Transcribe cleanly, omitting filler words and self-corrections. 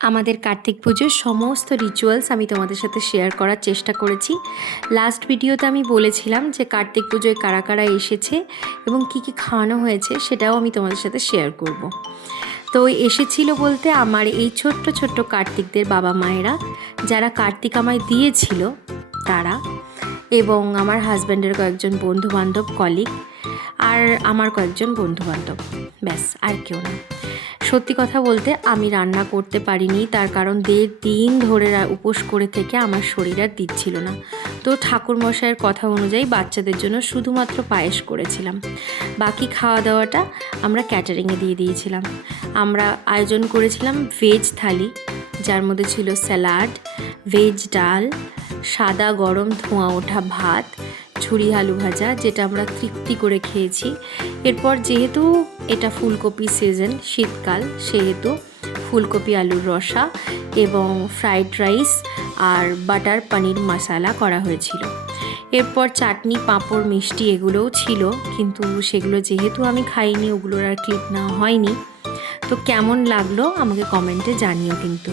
আমাদের কার্তিক পুজোর সমস্ত রিচুয়ালস আমি তোমাদের সাথে শেয়ার করার চেষ্টা করেছি। লাস্ট ভিডিওতে আমি বলেছিলাম যে কার্তিক পুজোয় কারা কারা এসেছে এবং কি কি খাওয়ানো হয়েছে সেটাও আমি তোমাদের সাথে শেয়ার করব। তো এসেছিল বলতে আমার এই ছোট্ট ছোট্ট কার্তিকদের বাবা মায়েরা, যারা কার্তিক আমায় দিয়েছিল তারা, এবং আমার হাজব্যান্ডের কয়েকজন বন্ধুবান্ধব কলিগ, আর আমার কয়েকজন বন্ধুবান্ধব, ব্যাস আর কেউ না। সত্যি কথা বলতে আমি রান্না করতে পারিনি, তার কারণ 1.5 দিন ধরে উপোস করে থেকে আমার শরীর আর দিচ্ছিল না। তো ঠাকুরমশাইয়ের কথা অনুযায়ী বাচ্চাদের জন্য শুধুমাত্র পায়েস করেছিলাম, বাকি খাওয়া দাওয়াটা আমরা ক্যাটারিংয়ে দিয়ে দিয়েছিলাম। আমরা আয়োজন করেছিলাম ভেজ থালি, যার মধ্যে ছিল স্যালাড, ভেজ ডাল, সাদা গরম ধোঁয়া ওঠা ভাত, ঝুরি আলু ভাজা, যেটা আমরা তৃপ্তি করে খেয়েছি। এরপর যেহেতু এটা ফুলকপি সিজন, শীতকাল, সেহেতু ফুলকপি আলুর রসা এবং ফ্রাইড রাইস আর বাটার পনির মশালা করা হয়েছিল। এরপর চাটনি, পাঁপড়, মিষ্টি এগুলোও ছিল, কিন্তু সেগুলো যেহেতু আমি খাইনি, ওগুলোর আর ক্লিপ নেওয়া হয়নি। তো কেমন লাগলো আমাকে কমেন্টে জানিও কিন্তু।